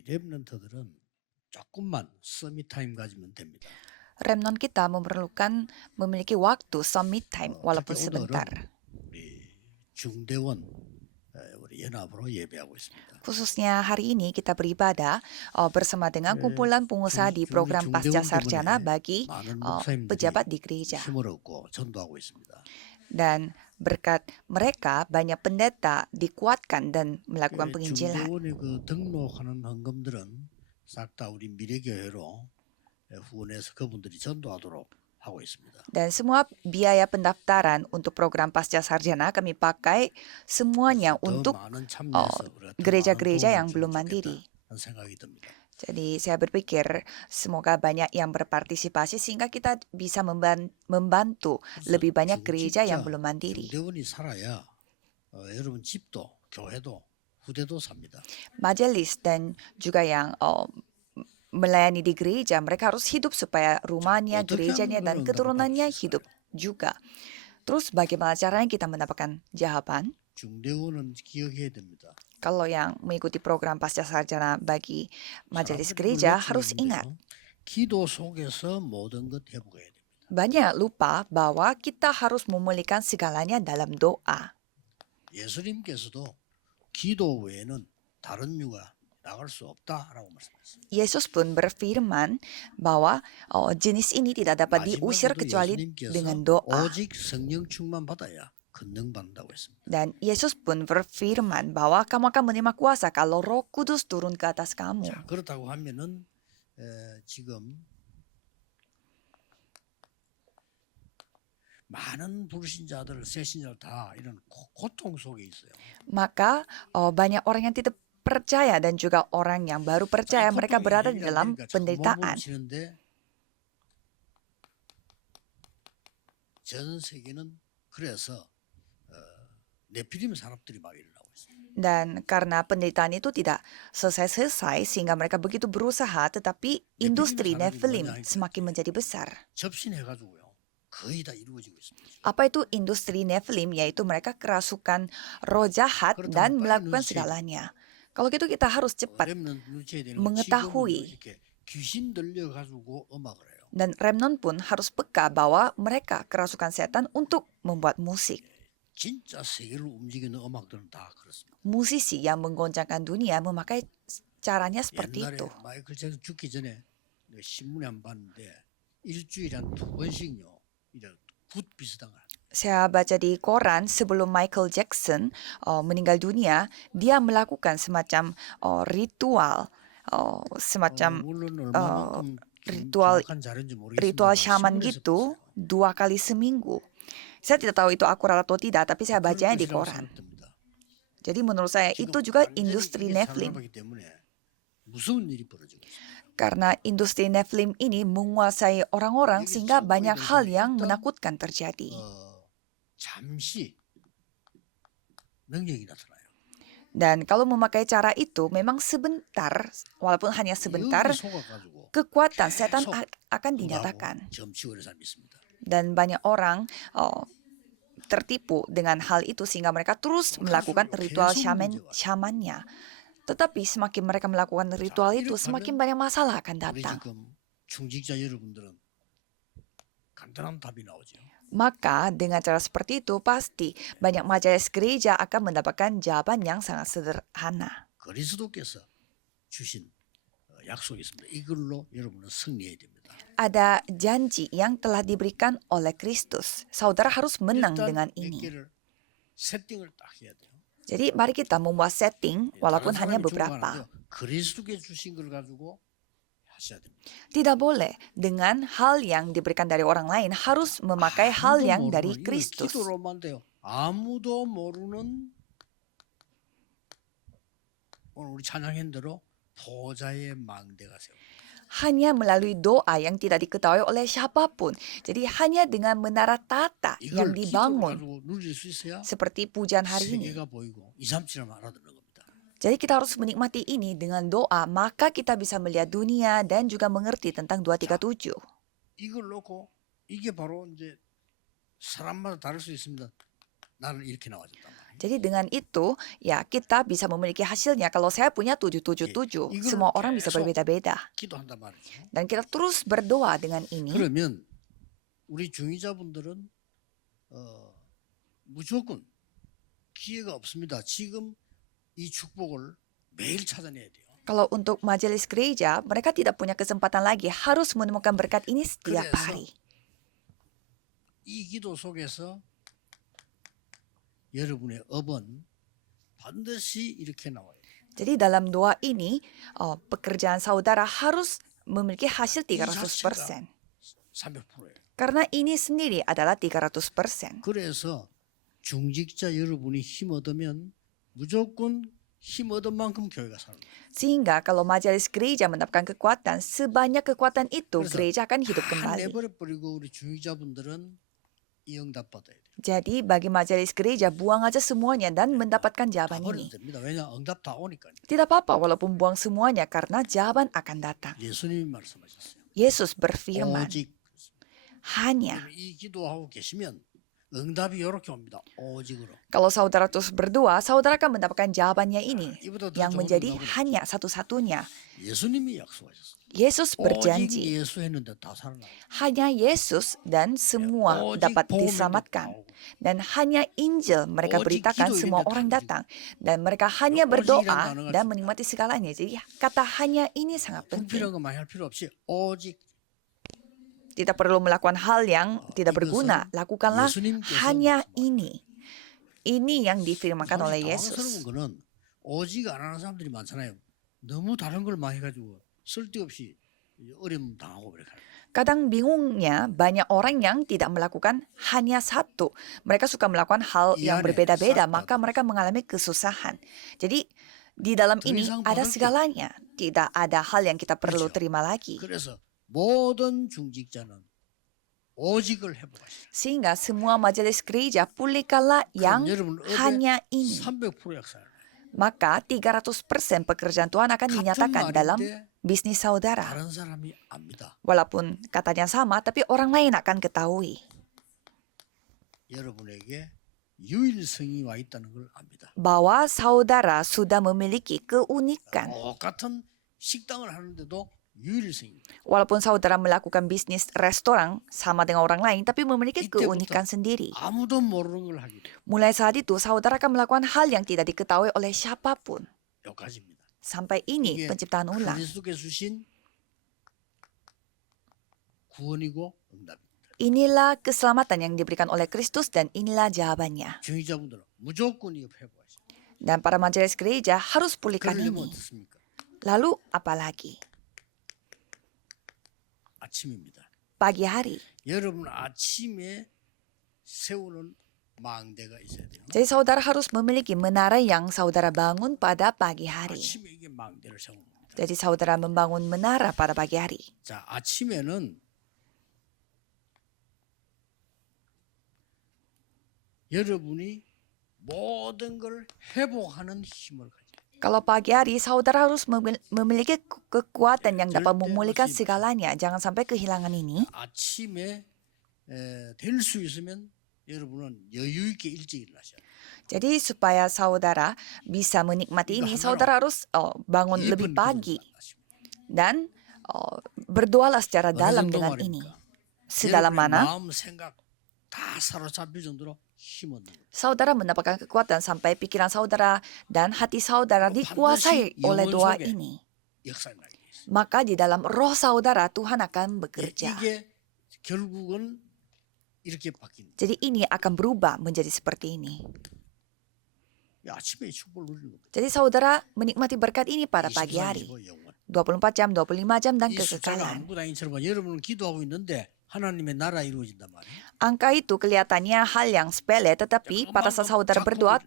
이 랩런트들은 조금만 서밋 타임 가지면 됩니다. Remnon kita memiliki waktu summit time walaupun 특히 sebentar. 오늘은 우리 중대원 우리 연합으로 예배하고 있습니다. Khususnya hari ini kita beribadah bersama dengan kumpulan pengusaha di program Pasca Sarjana bagi 많은 목사님들이 pejabat di gereja. 힘을 얻고 전도하고 있습니다. Dan berkat mereka banyak pendeta dikuatkan dan melakukan penginjilan. 중대원의 그 등록하는 헌금들은 싹 다 우리 미래교회로 후원해서 그분들이 전도하도록 하고 있습니다. Dan semua biaya pendaftaran untuk program Pasca Sarjana kami pakai semuanya untuk gereja-gereja yang belum mandiri. 생각이 듭니다. Jadi saya berpikir semoga banyak yang berpartisipasi sehingga kita bisa membantu lebih banyak gereja yang belum mandiri. 중대원이 살아야 여러분 집도 교회도 후대도 삽니다. Majelis dan juga yang melayani di gereja, mereka harus hidup supaya rumahnya, gerejanya, dan keturunannya hidup juga. Terus bagaimana caranya kita mendapatkan jawaban? 중대원은 기억해야 됩니다. Kalau yang mengikuti program Pasca Sarjana bagi majelis gereja harus ingat. 기도 속에서 모든 것 회복해야 됩니다. Banyak lupa bahwa kita harus memulihkan segalanya dalam doa. 예수님께서도 기도 외에는 다른 류가 나갈 수 없다라고 말씀하셨습니다. Yesus pun berfirman bahwa jenis ini tidak dapat diusir kecuali dengan doa. 오직 성령 충만 받아야 권능 받는다고 했습니다. Dan Yesus pun berfirman bahwa kamu akan menerima kuasa kalau Roh Kudus turun ke atas kamu. 자, 그렇다고 하면은 지금 많은 불신자들, 새신자들 다 이런 고통 속에 있어요. Maka banyak orang yang tidak percaya dan juga orang yang baru percaya mereka berada di dalam penderitaan. 전 세계는 그래서 네피림 산업들이 막 일어나고 있어요. Dan karena penderitaan itu tidak selesai-selesai sehingga mereka begitu berusaha, tetapi industri Nephilim semakin menjadi besar. 접신해가지고요. 거의 다 이루어지고 있습니다. Apa itu industri Nephilim? Yaitu mereka kerasukan roh jahat dan melakukan segalanya. Kalau gitu kita harus cepat mengetahui. 귀신 들려가지고 음악을 해요. Dan Remnon pun harus peka bahwa mereka kerasukan setan untuk membuat musik. 진짜 세계를 움직이는 음악들은 다 그렇습니다. Musisi yang menggoncangkan dunia memakai caranya seperti 옛날에 itu. 마이클 잭슨 죽기 전에 신문에 안 봤는데 일주일에 한 2번씩요. 이제 굿 비슷한 거. Saya baca di koran sebelum Michael Jackson meninggal dunia, dia melakukan semacam ritual, ritual shaman gitu 2 kali seminggu. Saya tidak tahu itu akurat atau tidak, tapi saya bacanya di koran. Jadi menurut saya itu juga industri Nephilim. Karena industri Nephilim ini menguasai orang-orang sehingga banyak hal yang menakutkan terjadi. Dan kalau memakai cara itu memang sebentar, walaupun hanya sebentar, kekuatan setan akan dinyatakan. Dan banyak orang tertipu dengan hal itu sehingga mereka terus melakukan ritual syamannya. Tetapi semakin mereka melakukan ritual itu, semakin banyak masalah akan datang. Maka dengan cara seperti itu pasti banyak majelis gereja akan mendapatkan jawaban yang sangat sederhana. 그리스도께서 주신 약속이 있습니다. 이걸로 여러분은 승리해야 됩니다. Ada janji yang telah diberikan oleh Kristus. Saudara harus menang dengan ini. 세팅을 딱 해야 돼요. Jadi mari kita membuat setting walaupun hanya beberapa. 그리스도께 주신 걸 가지고 하셔야 됩니다. Tidak boleh dengan hal yang diberikan dari orang lain, harus memakai hal yang dari Kristus. 기도로만 돼요. 아무도 모르는 오늘 우리 찬양한 대로 보좌의 망대가 세워. Hanya melalui doa yang tidak diketahui oleh siapapun. Jadi hanya dengan menara tata yang dibangun seperti pujian hari ini. Jadi kita harus menikmati ini dengan doa, maka kita bisa melihat dunia dan juga mengerti tentang 237. 이걸 놓고 이게 바로 이제 사람마다 다를 수 있습니다. 나는 이렇게 나와졌단 말이에요. Jadi dengan itu, ya kita bisa memiliki hasilnya. Kalau saya punya 777, semua orang bisa berbeda-beda. 기도한단 말이죠. Dan kita terus berdoa dengan ini. 그러면 우리 중위자분들은 무조건 기회가 없습니다. 지금 이 축복을 매일 찾아내야 돼요. Kalau untuk majelis gereja, mereka tidak punya kesempatan lagi, harus menemukan berkat ini setiap hari. 이 기도 속에서 여러분의 업은 반드시 이렇게 나와요. Jadi dalam doa ini, pekerjaan saudara harus memiliki hasil 300%. 300%예요. Karena ini sendiri adalah 300%. 그래서 중직자 여러분이 힘 얻으면 무조건 힘 얻은 만큼 교회가 살아요. Sehingga kalau majelis gereja mendapatkan kekuatan, sebanyak kekuatan itu gereja akan hidup kembali. 내버려버리고 우리 중직자분들은 이 응답 받아야 돼요. Jadi bagi majelis gereja, buang aja semuanya dan mendapatkan jawaban ini. 왜냐 응답 다 오니까. Tidak apa-apa walaupun buang semuanya karena jawaban akan datang. 예수님이 말씀하셨어요. Yesus berfirman, 오직 hanya. 이 기도하고 계시면 응답이 이렇게 옵니다. 오직으로. Kalau saudara terus berdoa, saudara akan mendapatkan jawabannya ini, 이보다 더 yang 좋은 menjadi 응답은 hanya satu-satunya. 예수님이 약속하셨어요. Yesus 오직 berjanji, 예수 했는데 다 살아나요. hanya Yesus dan semua 오직 dapat 복음인데 다 diselamatkan. 오고. Dan hanya Injil mereka 오직 beritakan 기도인데 semua 다 orang 오직. datang. Dan mereka hanya 오직이란 berdoa 단어가 dan 진짜 menikmati segalanya. Jadi kata hanya ini sangat penting. 불필요한 거 많이 할 필요 없이 오직 Tidak perlu melakukan hal yang tidak berguna. 이것은 Lakukanlah 예수님께서 hanya 말씀하셨어요. ini. Ini yang difirmankan oleh 당황스러운 Yesus. 거는 오직 안 하는 사람들이 많잖아요. 너무 다른 걸 많이 해가지고 쓸데없이 어려움 당하고 그래. Kadang bingungnya banyak orang yang tidak melakukan hanya satu. Mereka suka melakukan hal yang Iya, berbeda-beda, sak maka ada. mereka mengalami kesusahan. Jadi di dalam 더 ini 이상 ada 바랄 게 segalanya. Tidak ada hal yang kita perlu 그렇죠. terima lagi. 그래서 모든 중직자는 오직을 회복하시라. Sehingga semua majelis gereja pulihkanlah yang 여러분 hanya ini. 300% 약사를. Maka 300% pekerjaan Tuhan akan dinyatakan dalam bisnis saudara. 다른 사람이 압니다. Walaupun katanya sama, tapi orang lain akan ketahui. 여러분에게 유일성이 와 있다는 걸 압니다. Bahwa saudara sudah memiliki keunikan. 똑같은 식당을 하는데도 유일성입니다. Walaupun saudara melakukan bisnis restoran sama dengan orang lain, tapi memiliki keunikan sendiri. 아무도 모르는 걸 하게 돼요. Mulai saat itu, saudara akan melakukan hal yang tidak diketahui oleh siapapun. 여기까지입니다. Sampai ini 이게 penciptaan ulang. 그리스도께 주신 구원이고 응답입니다. Inilah keselamatan yang diberikan oleh Kristus dan inilah jawabannya. 중위자분들은 무조건 이거 회복하시라. Dan para majelis gereja harus pulihkan 그러려면 ini. 어떻습니까? Lalu apalagi? 아침입니다. Pagi hari. 여러분 아침에 세우는 망대가 있어야 돼요. Jadi saudara harus memiliki menara yang saudara bangun pada pagi hari. 아침에 이게 망대를 세우는 겁니다. Jadi saudara membangun menara pada pagi hari. 자, 아침에는 여러분이 모든 걸 회복하는 힘을 가져요. Kalau pagi hari, saudara harus memiliki kekuatan yang dapat 절대 memulihkan 놓치지 segalanya. Jangan sampai kehilangan ini. 아침에 될 수 있으면 여러분은 여유 있게 일찍 일어나셔야 돼요. Jadi supaya saudara bisa menikmati ini, saudara harus bangun lebih pagi. Dan berdoalah secara dalam dengan ini. Sedalam mana? 마음 생각 다 사로잡힐 정도로 힘 얻는 거예요. Saudara mendapatkan kekuatan sampai pikiran saudara dan hati saudara dikuasai oleh doa ini. 역사에 나게 있어요. Maka di dalam roh saudara Tuhan akan bekerja. 이게 결국은 이렇게 바뀝니다. Jadi ini akan berubah menjadi seperti ini. 아침에 축복을 누리는 겁니다. Jadi saudara menikmati berkat ini pada pagi hari. 24 jam, 25 jam dan 이 숫자가 kekekalan. 아무것도 아닌처럼 여러분은 기도하고 있는데 하나님의 나라 이루어진단 말이에요. Angka itu kelihatannya hal yang sepele, tetapi pada saat saudara berdoa,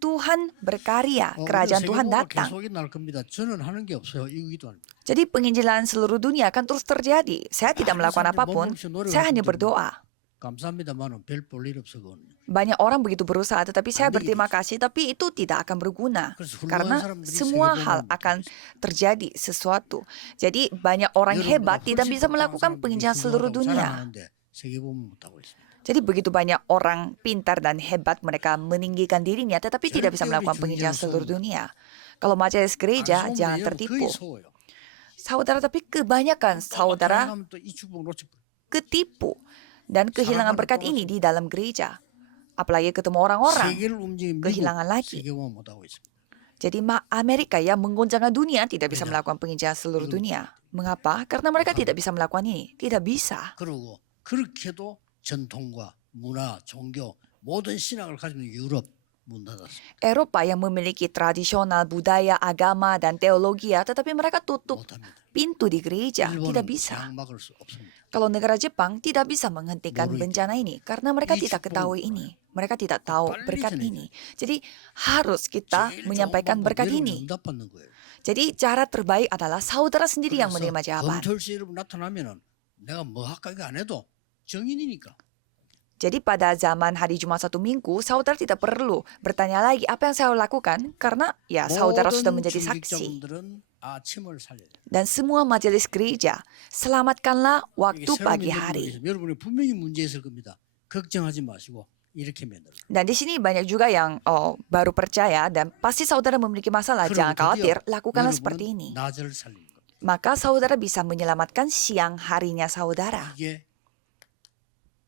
Tuhan berkarya, kerajaan Tuhan datang. 계속 날 겁니다. 저는 하는 게 없어요. 이거 기도합니다. Jadi penginjilan seluruh dunia akan terus terjadi. Saya tidak melakukan apapun, saya hanya berdoa. 감사합니다만은 별 볼 일 없어 그건. Banyak orang begitu berusaha, tetapi saya berterima kasih, tapi itu tidak akan berguna. Karena semua hal akan terjadi sesuatu. Jadi banyak orang hebat tidak bisa melakukan penginjilan seluruh dunia. 세계보면 못하고 있습니다. Jadi begitu banyak orang pintar dan hebat mereka meninggikan dirinya tetapi tidak bisa melakukan penginjilan seluruh dunia. Kalau majelis 안 gereja 속으면 jangan 여러분 거의 tertipu. 속어요. Saudara, tapi kebanyakan 또 saudara 막상 하면 또 이 축복 놓쳐버려. ketipu dan kehilangan 사람마다 berkat ini di dalam gereja. Apalagi ketemu orang-orang, 세계를 움직이는 미국 kehilangan lagi. 세계화 못하고 있습니다. Jadi Amerika yang menggoncangkan dunia tidak bisa Beda. melakukan penginjilan seluruh Belum. dunia. Mengapa? Karena mereka tidak bisa melakukan ini. Tidak bisa. 그리고 그렇게도 전통과 문화, 종교 모든 신학을 가지고 있는 유럽 문 닫았습니다. Eropa yang memiliki tradisional, budaya, agama, dan teologi, tetapi mereka tutup 못합니다. pintu di gereja. Tidak 일본은 bisa. 장 막을 수 없습니다. Kalau negara Jepang tidak bisa menghentikan Moru itu. bencana ini karena mereka Ini tidak cukup. ketahui ini. Mereka tidak tahu Paling berkat jenis. ini. Jadi harus kita 제일 menyampaikan 좋은 berkat 방법은 ini. 응답받는 거예요. Jadi cara terbaik adalah saudara sendiri yang 그래서 menerima jawaban. 검토일시 여러분 나타나면은 내가 뭐 할까 이거 안 해도 정인이니까. Jadi pada zaman hari Jumat Satu Minggu, saudara tidak perlu bertanya lagi apa yang saya lakukan karena ya saudara sudah 모든 menjadi saksi. 중직자분들은 아침을 살려야 돼요. Dan semua majelis gereja, selamatkanlah 이게 waktu 새로운 pagi 일들이 hari. 있으면 여러분이 분명히 문제 있을 겁니다. 걱정하지 마시고 이렇게 만들어. Dan di sini banyak juga yang baru percaya dan pasti saudara memiliki masalah. Jangan khawatir, lakukanlah seperti ini. 낮을 살리는 겁니다. Maka saudara bisa menyelamatkan siang harinya saudara. 이게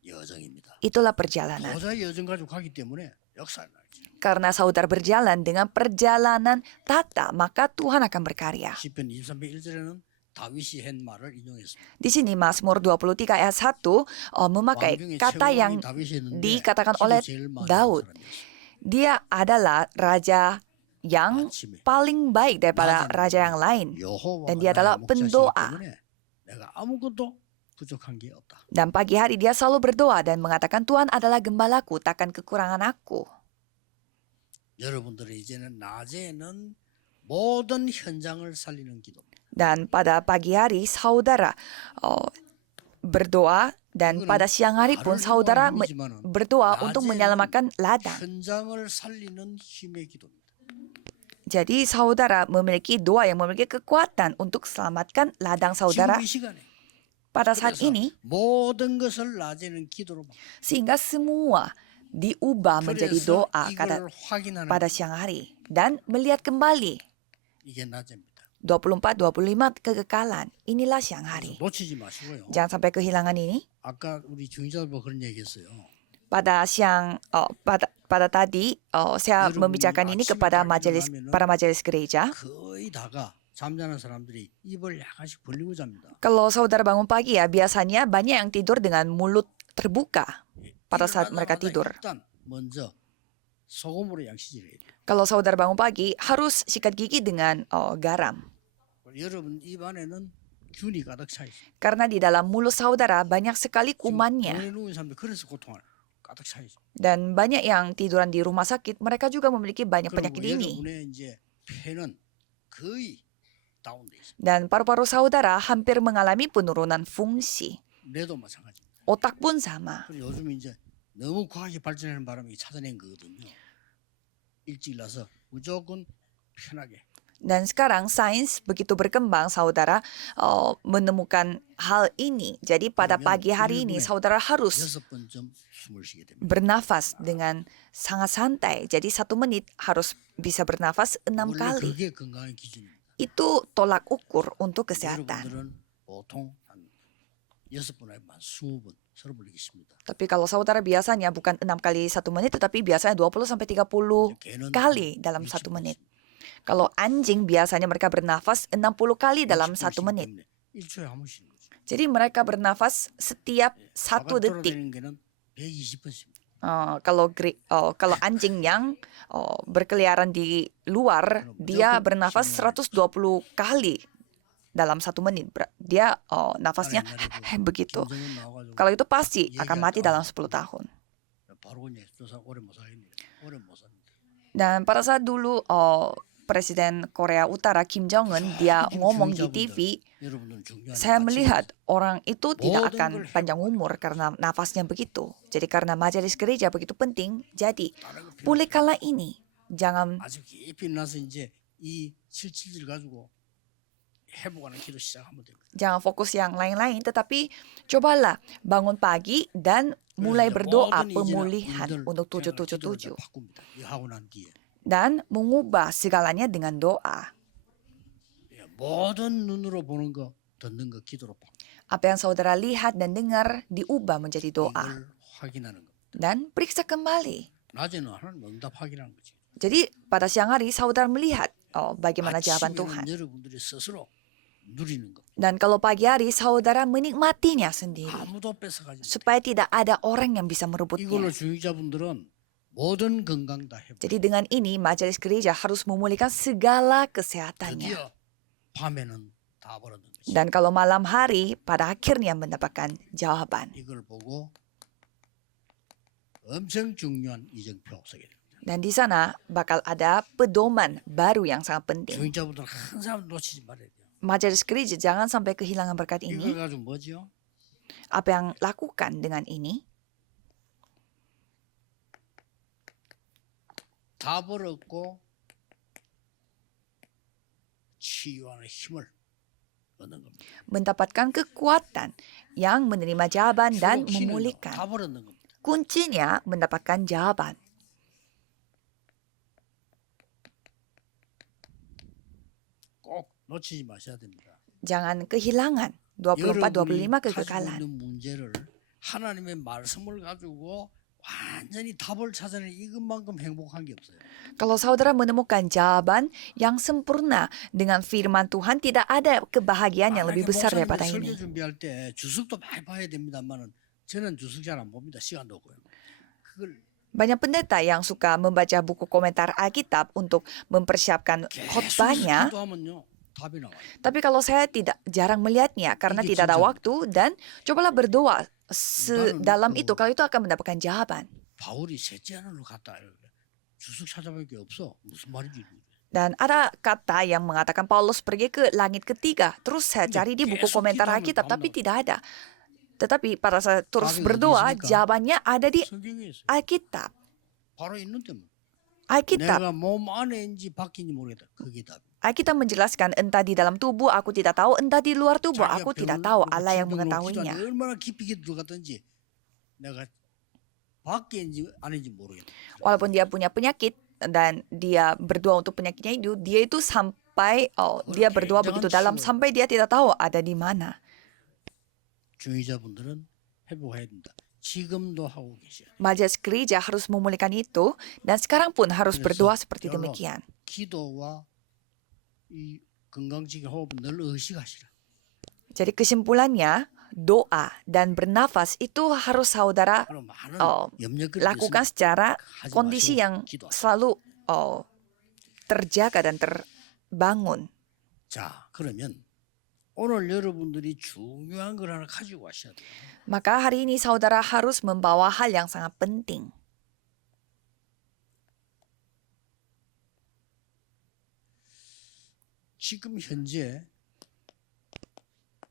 여정입니다. Itulah perjalanan. 보좌의 여정 가지고 가기 때문에 역사를 나지. Karena saudara berjalan dengan perjalanan tata, maka Tuhan akan berkarya. 시편 23편 1절에는 다윗이 한 말을 인용했습니다. Di sini Mazmur 23 ayat 1 memakai 왕중의 kata yang 최고인 다윗이 했는데 dikatakan 기도 oleh 제일 많이 하는 Daud. 사람이었어요. Dia adalah raja yang 아침에 paling baik daripada 낮에는 raja yang lain. 여호와가 Dan dia 나의 adalah 목자시기 pendoa. 때문에 내가 아무것도 부족한 게 없다. Dan pagi hari dia selalu berdoa dan mengatakan Tuhan adalah gembalaku, takkan kekurangan aku. 여러분들은 이제는 낮에는 모든 현장을 살리는 기도. Dan pada pagi hari saudara berdoa dan pada siang hari pun saudara berdoa untuk menyelamatkan ladang. 현장을 살리는 힘의 기도입니다. Jadi saudara memiliki doa yang memiliki kekuatan untuk selamatkan ladang saudara 지금 이 시간에 pada saat 그래서 ini 모든 것을 낮에는 기도로 막 sehingga semua diubah menjadi 그래서 doa 이걸 확인하는 pada siang hari dan melihat kembali 이게 낮입니다. 24-25 kekekalan. Inilah siang hari. 놓치지 마시고요. Jangan sampai kehilangan ini. 아까 우리 중의자도 그런 얘기했어요. Pada siang pada tadi saya membicarakan ini kepada para majelis gereja. 거의 다가 잠자는 사람들이 입을 약간씩 벌리고 잡니다. Kalau saudara bangun pagi ya biasanya banyak yang tidur dengan mulut terbuka pada saat mereka tidur. 일단 먼저 소금으로 양치질을 해야 돼요. Kalau saudara bangun pagi harus sikat gigi dengan garam. 여러분 입 안에는 균이 가득 차 있어요. Karena di dalam mulut saudara banyak sekali kumannya. 병원에 누운 사람들 그래서 고통을 가득 차 있어요. Dan banyak yang tiduran di rumah sakit, mereka juga memiliki banyak 그리고 penyakit ini. 여러분의 이제 폐는 거의 다운돼 있어요. Dan paru-paru saudara hampir mengalami penurunan fungsi. 뇌도 마찬가지입니다. Otak pun sama. 그리고 요즘 이제 너무 과학이 발전하는 바람에 찾아낸 거거든요. 일찍 일어나서 무조건 편하게. Dan sekarang sains begitu berkembang, saudara menemukan hal ini. Jadi pada pagi hari ini saudara harus 6번쯤 숨을 쉬게 됩니다. bernafas dengan sangat santai. Jadi 1 menit harus bisa bernafas 6 원래 kali. 그게 건강의 기준입니다. Itu tolak ukur untuk kesehatan. 여러분들은 보통 한 6번 아니면 20번 서로 불리겠습니다. Tapi kalau saudara biasanya bukan 6 kali 1 menit, tetapi biasanya 20-30 kali dalam 1 menit. Kalau anjing biasanya mereka bernafas 60 kali dalam 1 menit. 1초에 한 번씩. Jadi mereka bernafas setiap 1 detik. 돌아다니는 게는 120번씩. Kalau anjing yang berkeliaran di luar, dia bernafas 120 kali dalam 1 menit. Dia nafasnya begitu. Kalau itu pasti akan mati dalam 10 tahun. 바로 그냥 조사 오래 못 살겠네요. 오래 못 삽니다. Dan pada saat dulu Presiden Korea Utara Kim Jong-un dia ngomong di TV, 여러분들은 중요한 saya 가치가 melihat orang itu tidak 모든 akan 걸 panjang umur karena nafasnya begitu. Jadi karena majelis gereja begitu penting, jadi 다른 거 필요 pulihkanlah ini. Jangan 아주 깊이 나서 이제 이 77질 가지고 회복하는 기도 시작하면 됩니다. jangan fokus yang lain-lain, tetapi cobalah bangun pagi dan mulai 이제 berdoa 모든 이제는 pemulihan 일들 untuk 생활 기도를 다 777 바꿉니다. 이거 하고 난 뒤에 dan mengubah segalanya dengan doa. 예, 모든 눈으로 보는 거, 듣는 거 기도로 바꿔. Apa yang saudara lihat dan dengar diubah menjadi doa 이걸 확인하는 거. dan periksa kembali. 낮에는 하나님 응답 확인하는 거지. Jadi pada siang hari saudara melihat bagaimana jawaban 아침에는 Tuhan. 여러분들이 스스로 누리는 거. Dan kalau pagi hari saudara menikmatinya sendiri 아무도 뺏어가지. supaya tidak ada orang yang bisa 이걸로 merebutnya. 중직자분들은 모든 건강 다 해보. Jadi dengan ini majelis gereja harus memulihkan segala kesehatannya. 드디어 밤에는 다 벌어는 거지. Dan kalau malam hari pada akhirnya mendapatkan jawaban. 이걸 보고 엄청 중요한 이정표 쓰게 됩니다. Dan di sana bakal ada pedoman baru yang sangat penting. 중직자분들 항상 놓치지 말아야 돼요. Majelis gereja jangan sampai kehilangan berkat 이걸 ini. 가지고 뭐지요? Apa yang lakukan dengan ini? 답을 얻고 치유하는 힘을 얻는 겁니다. Mendapatkan kekuatan yang menerima jawaban dan 주로 키는요, memulihkan. 답을 얻는 겁니다. Kuncinya mendapatkan jawaban. 꼭 놓치지 마셔야 됩니다. Jangan kehilangan 24-25 kekekalan. 있는 문제를 하나님의 말씀을 가지고 완전히 답을 찾아내 이것만큼 행복한 게 없어요. Kalau saudara menemukan jawaban yang sempurna dengan firman Tuhan, tidak ada kebahagiaan yang lebih besar daripada 설교 ini. 준비할 때 주석도 많이 봐야 됩니다만은 저는 주석 잘 안 봅니다. 시간도 없고요. 그걸 Banyak pendeta yang suka membaca buku komentar Alkitab untuk mempersiapkan 계속 khotbahnya. 기도하면요 답이 나와요. Tapi kalau saya jarang melihatnya karena Ini tidak ada 진짜. waktu dan cobalah berdoa dalam 그- itu, kalau itu akan mendapatkan jawaban. 바울이 셋째 하늘로 갔다. 주석 찾아볼 게 없어. 무슨 말인지. Dan ada kata yang mengatakan Paulus pergi ke langit ketiga. Terus saya cari di buku 계속 komentar 기도하면 Alkitab, tapi 답 tidak ada. Tetapi pada saat terus 답이 어디 berdoa, 있습니까? jawabannya ada di 성경에 있어요. Alkitab. 바로 있는데 뭐. Alkitab. 내가 몸 안에인지 밖인지 모르겠다. 그게 답. Alkitab menjelaskan entah di dalam tubuh aku tidak tahu, entah di luar tubuh aku tidak tahu. Allah yang mengetahuinya. 얼마나 깊이 들어갔든지 내가 밖인지 안인지 모르겠다. Walaupun dia punya penyakit dan dia berdoa untuk penyakitnya itu, dia itu sampai dia berdoa begitu dalam sampai dia tidak tahu ada di mana. 중위자분들은 회복해야 된다. 지금도 하고 계셔요. Majelis gereja harus memulihkan itu dan sekarang pun harus berdoa seperti demikian. 기도와 이 건강지킴 호흡 늘 의식하시라. Jadi kesimpulannya, doa dan bernafas itu harus saudara 그럼 많은 염려거리가 lakukan 있으면 secara 하지 kondisi 마시고 yang 기도하세요. selalu terjaga dan terbangun. 자, 그러면 오늘 여러분들이 중요한 걸 하나 가지고 가셔야 돼요. Maka hari ini saudara harus membawa hal yang sangat penting. 지금 현재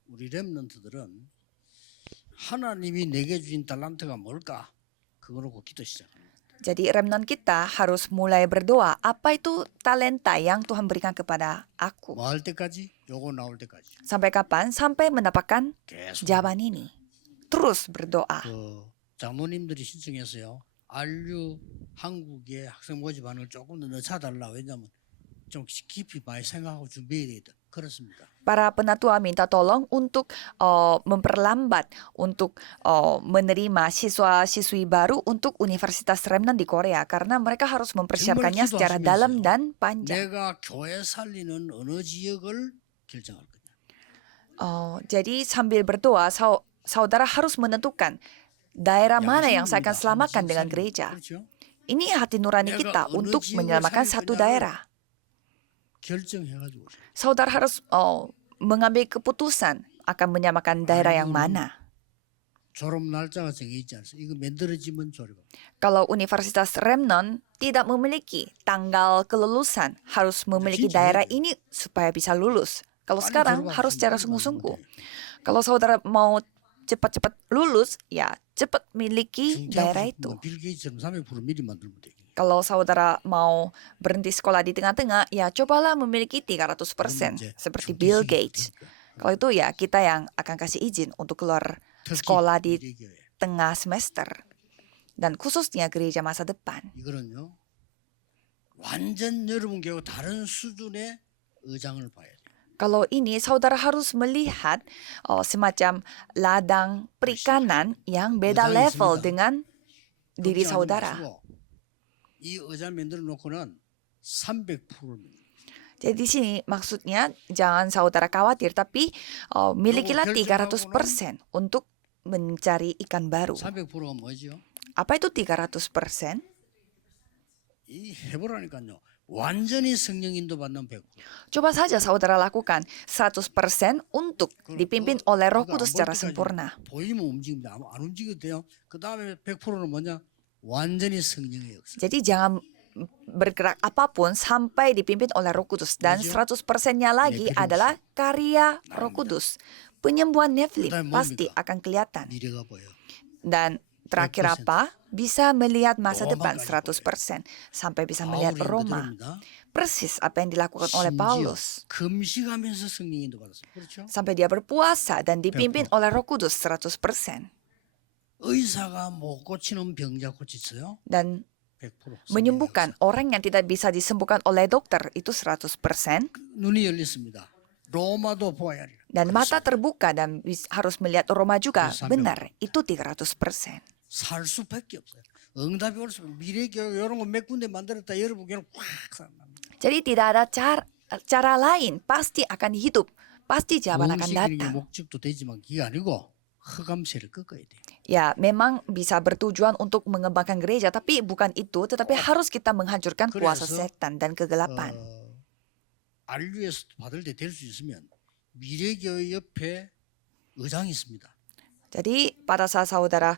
우리 렘넌트들은 하나님이 내게 주신 달란트가 뭘까? 그거 놓고 기도 시작합니다. Jadi remnant kita harus mulai berdoa, apa itu talenta yang Tuhan berikan kepada aku? 뭐 할 때까지? 요거 나올 때까지. Sampai kapan? Sampai mendapatkan 계속. jawaban ini. Terus berdoa. 그 장로님들이 신청했어요. RU 한국의 학생 모집안을 조금 더 늦춰달라. 왜냐하면 좀 깊이 많이 생각하고 준비해야 되겠다. 그렇습니다. Para penatua minta tolong untuk memperlambat untuk menerima siswa-siswi baru untuk Universitas Remnant di Korea karena mereka harus mempersiapkannya secara dalam dan panjang. 내가 교회 살리는 어느 지역을 결정할 거냐. Jadi sambil berdoa saudara harus menentukan daerah mana yang saya akan selamatkan dengan gereja. 그렇죠? Ini hati nurani kita untuk menyelamatkan satu daerah. 결정해가지고 Saudara harus mengambil keputusan akan menyamakan daerah yang mana. 졸업 날짜가 정해있지 않습니까? 이거 만들어지면 졸업. Kalau Universitas Remnant tidak memiliki tanggal kelulusan, harus memiliki daerah ini supaya bisa lulus. Kalau sekarang harus secara sungguh-sungguh. Kalau saudara mau cepat-cepat lulus, ya cepat miliki daerah itu. 빌 게이츠처럼 300% 미리 만들면 돼. Kalau saudara mau berhenti sekolah di tengah-tengah, ya cobalah memiliki 300% seperti Bill Gates. Kalau itu ya kita yang akan kasih izin untuk keluar sekolah di tengah semester. Dan khususnya gereja masa depan. 이거는요. 완전 여러분께하고 다른 수준의 의장을 봐야 돼요. Kalau ini saudara harus melihat semacam ladang perikanan yang beda 의장이 level 있습니다. dengan diri 걱정하지 saudara. 마시고 이 의자 만들어 놓고는 300%입니다. Jadi di sini maksudnya jangan saudara khawatir, tapi milikilah 300% untuk mencari ikan baru. 300%가 뭐죠? Apa itu 300%? 이 해보라니까요. 완전히 성령 인도 받는 100%. Coba saja saudara lakukan 100% untuk dipimpin oleh Roh Kudus secara sempurna. 보이면 움직입니다. 안 움직여도 돼요. 그 다음에 100%는 뭐냐? 완전히 성령의 역사. Jadi jangan bergerak apapun sampai dipimpin oleh Roh Kudus. Dan 100%-nya lagi adalah karya Roh Kudus. Penyembuhan Nephilim pasti akan kelihatan. 미래가 보여. Dan terakhir apa? Bisa melihat masa depan 100%. Sampai bisa melihat Roma. Persis apa yang dilakukan oleh Paulus. 금식하면서 성령 인도 받았어요. 그렇죠? Sampai dia berpuasa dan dipimpin oleh Roh Kudus 100%. 의사가 못 고치는 병자 고쳤어요. Dan 100%. menyembuhkan orang yang tidak bisa disembuhkan oleh dokter itu 100%. 눈이 열렸습니다. 로마도 보아야 하리라. Dan mata terbuka dan harus melihat Roma juga. Benar, itu 300%. 살 수밖에 없어요. 응답이 올 수. 미래교육 이런 거 몇 군데 만들었다 여러분 그냥 확 살아납니다. Jadi tidak ada cara lain. Pasti akan hidup. Pasti jawaban akan 음식이는 게 datang. 목적도 되지만 그게 아니고 흑암세를 꺾어야 돼요. Ya, memang bisa bertujuan untuk mengembangkan gereja, tapi bukan itu, tetapi harus kita menghancurkan kuasa setan dan kegelapan. RU에서 받을 때 될 수 있으면 미래교회 옆에 의장이 있습니다. Jadi pada saat saudara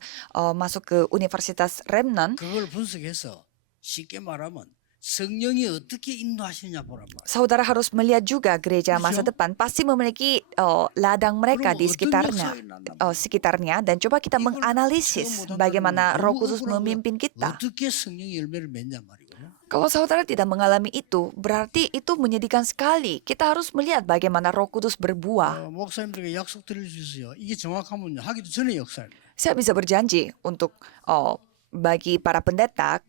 masuk ke Universitas Remnon, 그걸 분석해서 쉽게 말하면 성령이 어떻게 인도하시느냐 보란 말이에요. saudara harus melihat juga gereja masa depan pasti memiliki ladang mereka di sekitarnya dan coba kita menganalisis bagaimana Roh Kudus memimpin kita. 어떻게 성령의 열매를 맺냐 말이에요. Kalau saudara tidak mengalami itu, berarti itu menyedihkan sekali. Kita harus melihat bagaimana Roh Kudus berbuah. 목사님들에게 약속 드릴 수 있어요. 이게 정확하면 하기도 전에 역사입니다. Saya bisa berjanji untuk bagi para pendeta,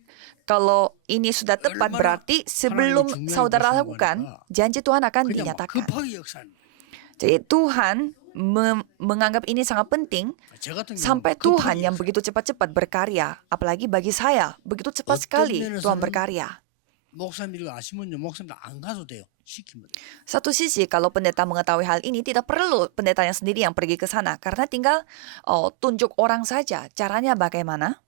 kalau ini sudah tepat berarti sebelum saudara lakukan, janji Tuhan akan 그냥 막 dinyatakan. 급하게 역사입니다. Jadi Tuhan menganggap ini sangat penting 저 같은 sampai 경우는 Tuhan 급하게 yang begitu cepat-cepat berkarya. Apalagi bagi saya, begitu cepat sekali Tuhan berkarya. 목사님들이 아시면요, 목사님들 안 가도 돼요. 시키면 돼요. Satu sisi kalau pendeta mengetahui hal ini tidak perlu pendetanya sendiri yang pergi ke sana karena tinggal tunjuk orang saja. Caranya bagaimana?